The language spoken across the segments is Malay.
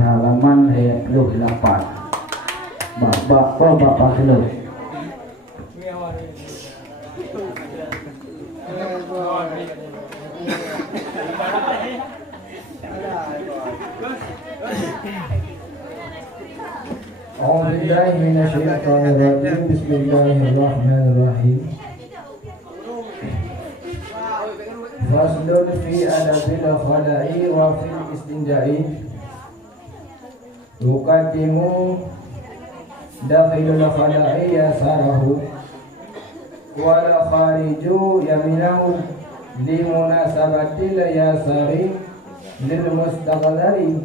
halaman ayat 28. Bapak kelo. A'udzubillahi minasyaitonir rajim. Bismillahirrahmanirrahim. Faslun fi adabil khala'i wa fil istinja'i. Yuqaddimu dakhilul khala'i yasarahu wal khariju yaminahu limunasabatil yasari lil mustaqlari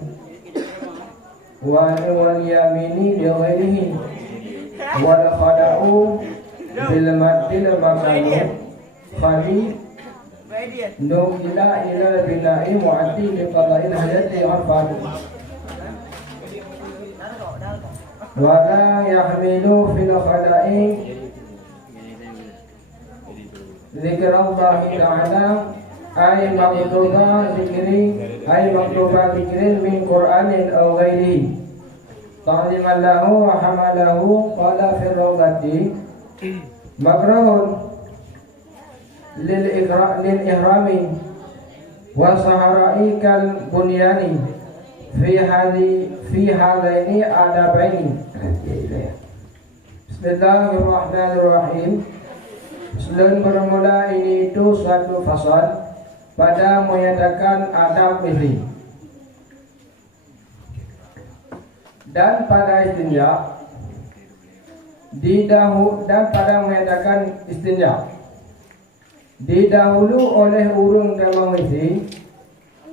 wa wal yamini li ghairihi wal khala'u bil maddil makanu khali nukila ila bina'i mu'addi li qada'il hayati arfad wa la yahmilu fil khala'i zikrallahi ta'ala ay maktuba zikrin min qur'anin aw ghairihi ta'liman lahu wa hamalahu qala fi rawdati makrahun lil ihrami wa sahara'i kal bunyani fi hadaini adabaini. Bismillahirrahmanirrahim. Sebelum bermula ini itu suatu fasal pada menyatakan adab ini dan pada istinja dan pada menyatakan istinja didahulu oleh urung dalam WC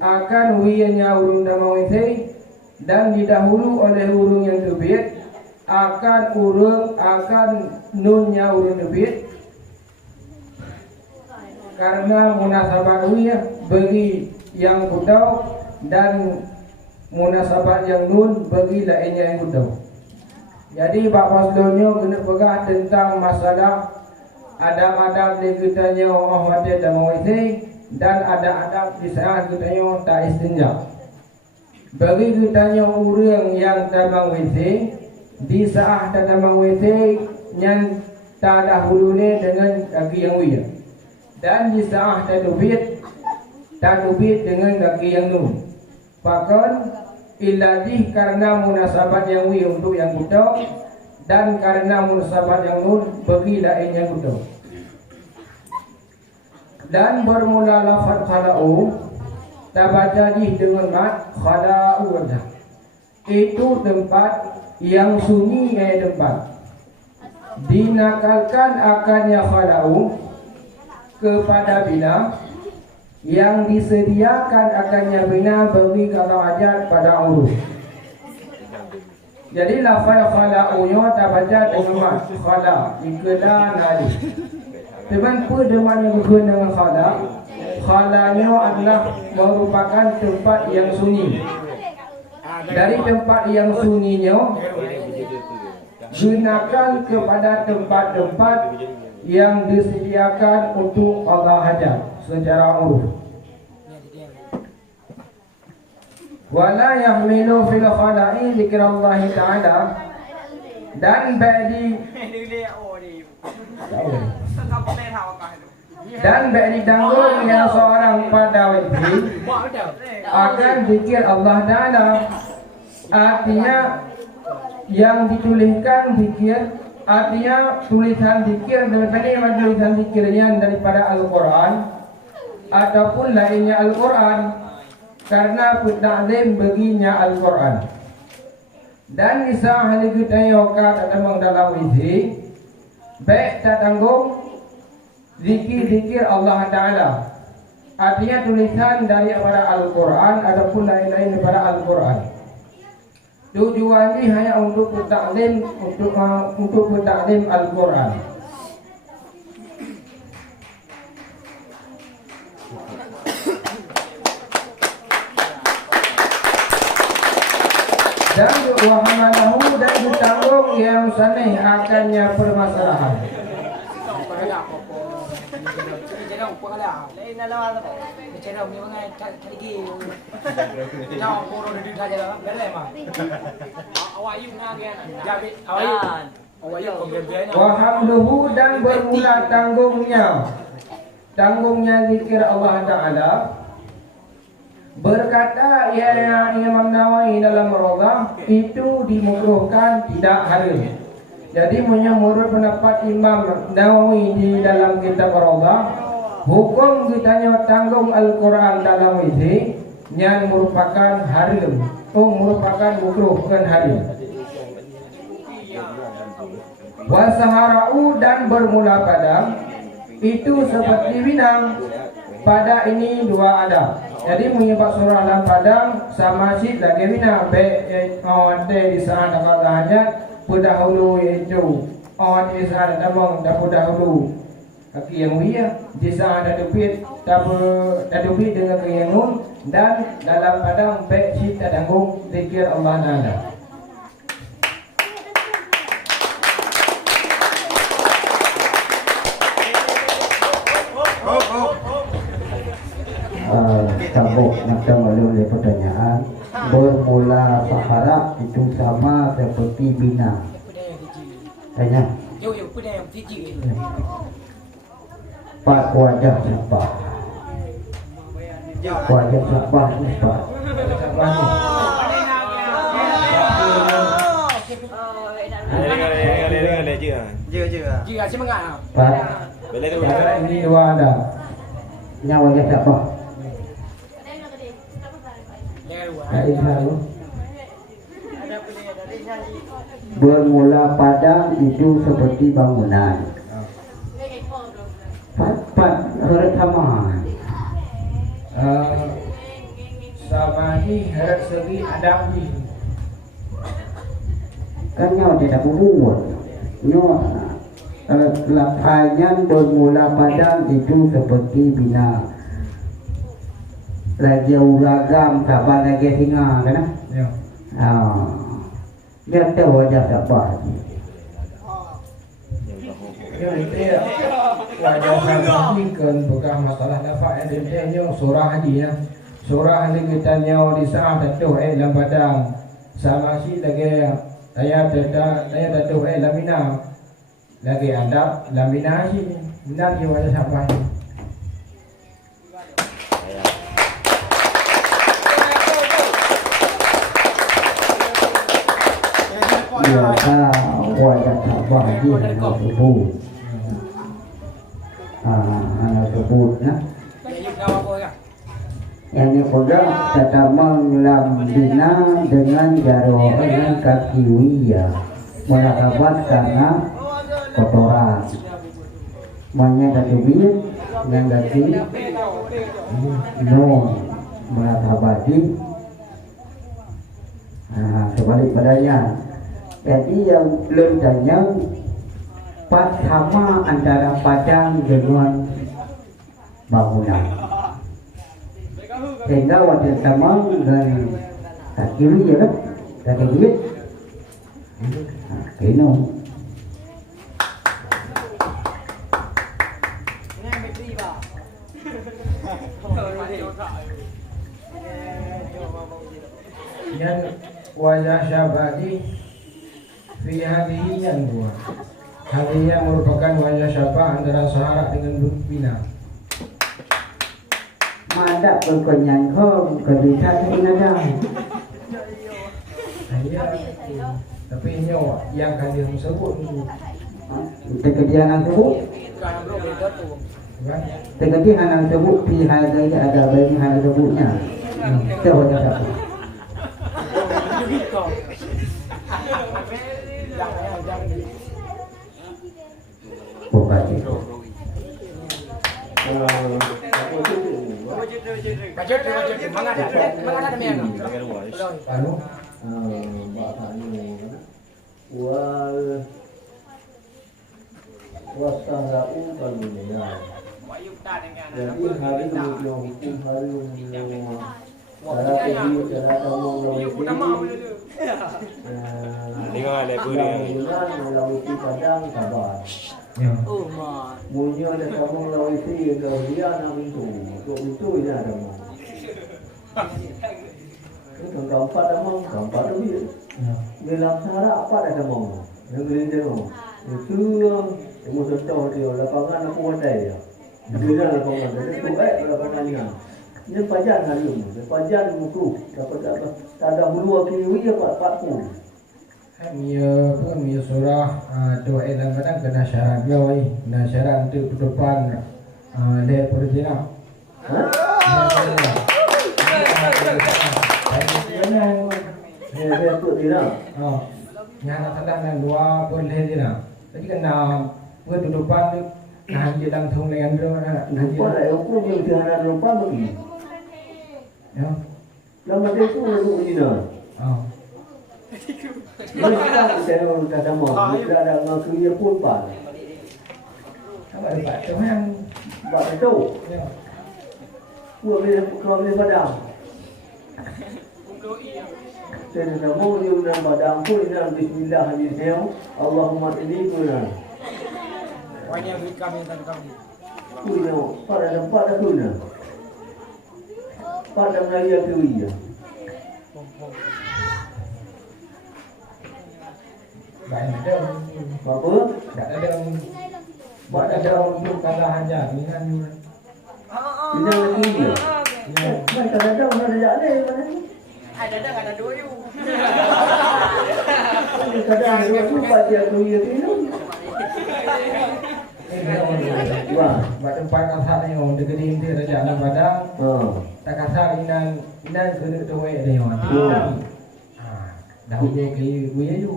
akan wiyanya urung dalam WC dan didahulu oleh urung yang terbit akan nunnya urung terbit karena munasabat wiyah bagi yang kutau dan munasabat yang nun bagi lainnya yang kutau. Jadi bapak sebelumnya kena pegah tentang masalah adab-adab di kitanya orang mati dalam WC dan adab-adab di saat kitanya tak istinja. Bagi kitanya orang yang dalam WC di saat dalam WC yang tak dahulunya dengan kaki yang wiyah. Dan di saat tadubit dengan kaki yang nun. Bahkan iladih karena munasabat yang wi untuk yang kutau dan karena munasabat yang nun bagi lain yang kutau. Dan bermula lafaz khala'u tabaca dengan mat khala'u wajah. Itu tempat yang sunyi tempat. Dinakalkan akannya khala'u kepada bina yang disediakan akannya bina bagi kalau hajat pada urus. Jadi lafaz khala'unya tak baca dengan mat khala' ikla nadi. Teman pun demanya berguna dengan khala'. Khala'nya adalah merupakan tempat yang sunyi. Dari tempat yang sunyinya gunakan kepada tempat-tempat yang disediakan untuk qada hajat secara uruf. Wala yahmilu fil khala'i zikrallahi ta'ala dan ba'di tanggung yang seorang pada wajib akan zikir Allah Ta'ala. Artinya yang dituliskan zikir, artinya tulisan zikir daripada tulisan zikirnya daripada Al-Quran ataupun lainnya Al-Quran karena ta'zim baginya Al-Quran. Dan bisa hal kita yokat atau dalam isi baik tak tanggung zikir-zikir Allah Ta'ala, artinya tulisan daripada Al-Quran ataupun lain-lain daripada Al-Quran. Tujuannya hanya untuk bertaklim Al-Quran. Dan wahamalahu dan ditanggung yang saneh akannya permasalahan. kuat lah. Lain dalam apa? Macam ni mengai cari gigi. Jangan poro di saja lah. Beres mah. Awak you ngagen. Jadi awak you. Awak you kemudian. Wa hamluhu dan bermula tanggungnya. Tanggungnya zikir Allah Ta'ala. Berkata Imam Nawawi dalam Rawdah, itu dimakruhkan, tidak harus. Jadi menurut pendapat Imam Nawawi di dalam kitab Rawdah, hukum kitanya tanggung Al-Quran dalam isi yang merupakan haram, merupakan makruh, bukan haram. Wasahara'u dan bermula padam, itu seperti binang. Pada ini dua ada. Jadi menyebab surah dalam padang sama si lagi binang. Baik orang di sana dapat hajat pendahulu itu orang di sana damang dah pendahulu kaki yang wia di sana ada dupit dupit dengan keyangun dan dalam padang baik si tak tanggung zikir Allah Ta'ala. Sambung macam oleh pertanyaan bermula sahara itu sama seperti bina. Tanya. Pak wajah siapa? Wajah siapa? Siapa? Jika si mengat. Pak. Ini dua ada. Nyawa wajah siapa? Bermula padang itu seperti bangunan. Pat harus sama. Sama ni harap segi adab ni. Kan nyawa tidak berbuat. Nyawa lapangan bermula padang itu seperti bina. Lagi uragam sabar lagi singa kan? Ya. Dia tahu wajah sabar. Ya itu wajah sabar ni kan bukan masalah dapat yang dia surah haji ya. Surah ni kita nyawa di saat tu dalam padang sama si lagi saya tu lamina lagi adab lamina si benar ni wajah sabar. Biasa wajah sabar di anak sebut. Anak sebut nah. Yang ini pula kita melambina dengan jaro dengan kaki wia melakabat karena kotoran. Banyak kaki wia yang kaki no melakabati. Sebalik padanya. Jadi yang lendanya pas sama antara padang dengan bangunan. Sehingga wajah sama dengan kaki ya kan? Kaki duit. Kino. Yang wajah syabadi fi hadhihi yang dua. Hadhihi yang merupakan wajah syabah antara sahara dengan bina. Ada perkenyan kau kedutaan ini ada. Tapi ini yang kalian sebut itu. Kejadian tersebut. Kejadian tersebut pihak ini ada banyak hal tersebutnya. Coba siapa? Bukan itu. Bajet, mana ada mian? Anu, bahasanya wasahra'u kalmunya. Jadi hari hukum hari cara kamu melewati padang kabar. Ya. Munyo ada kamu lawan istri kau dia nak mintu. Kau mintu ini ada mau. Itu keempat ada mau, keempat ada dia. Ya. Dalam sara apa ada mau? Yang beli dia mau. Itu yang mau contoh dia lapangan aku ada ya. Bila lapangan dia tu lapangannya. Ini pajan hari ini. Pajan muku dapat apa? Ada bulu kiwi apa pun. Mia surah doa dan kadang kena syarat gawai, kena syarat untuk depan le perjina. Dia tu tidak. Yang kadang yang dua pun le dina. Jadi kena buat depan nah jalan thong dengan dia. Lupa lah, aku yang tiada lupa lagi. Ya. Lama dia tu duduk di sana. Mereka saya orang kata mau, kita ada maksud dia pun pak. Apa ada pak tu yang Pak itu, ya. kalau boleh padang. Saya nak mau dia nak padang pun nak Bismillah hadis dia. Allahumma ini pun. Wanya duit kami tadi. Punya, pada tempat dah pun. Pada Melayu tu iya. Baik ada. Apa? Tak ada. Buat ada untuk kalah aja ni kan. Ini lagi iya. Ya. Mereka ada orang ada mana? Ada dua you. Kadang dia tu baca tu iya tu. Wah, Buat tempat kasar ni orang dekat dia raja nak padang. Tak kasar inan kena tu dia orang. Dah dia ke gue ju.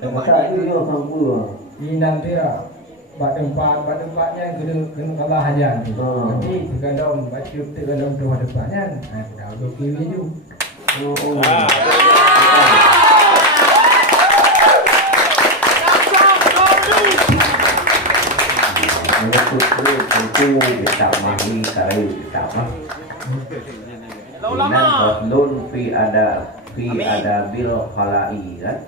tak tu dia mampu. Inan dia buat tempatnya kena kalah hajan tu. Nanti terkadang baca terkadang tu tempatnya. Dah tu ke ju. Tentu kita mahi kayu kita mah. Lun fi ada bil khalai kan.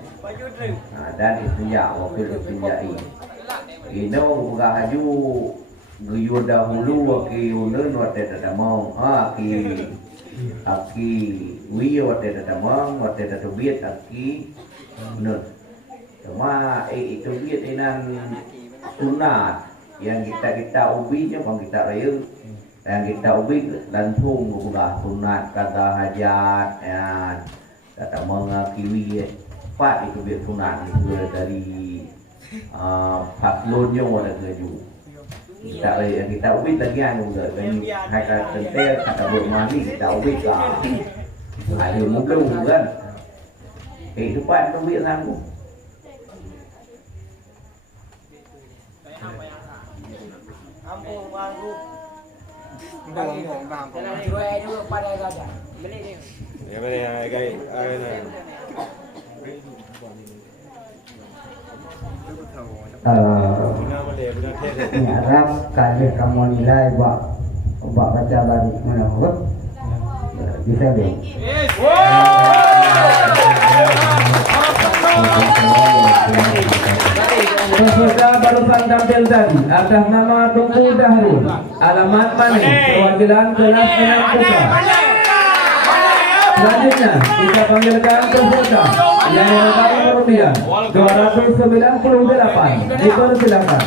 Dan istinja wa fil istinjai. Ino uga haju guyur dahulu wa ki unun wa teta mong aki wiyo wa teta mong wa teta biet aki nun. Cuma itu biet inan sunat yang kita ubinya bang kita raya yang kita ubi langsung buka sunat kata hajat ya kata mengakiwi pak itu biar sunat itu dari paslonnya ada keju kita raya kita ubi lagi yang juga dan kata tentel kata bermani kita ubi lah ada mungkin kan itu pak itu biar sanggup. Dua juga pada saja. Ya boleh agak Arab kalau kamu nilai buat baca balik mana buat bisa deh. Peserta barusan tampil tadi atas nama Tunggu Dahrul, alamat Mane, perwakilan kelas 6 putra. Selanjutnya kita panggilkan peserta yang mendapat kerugian 298. Dipersilakan.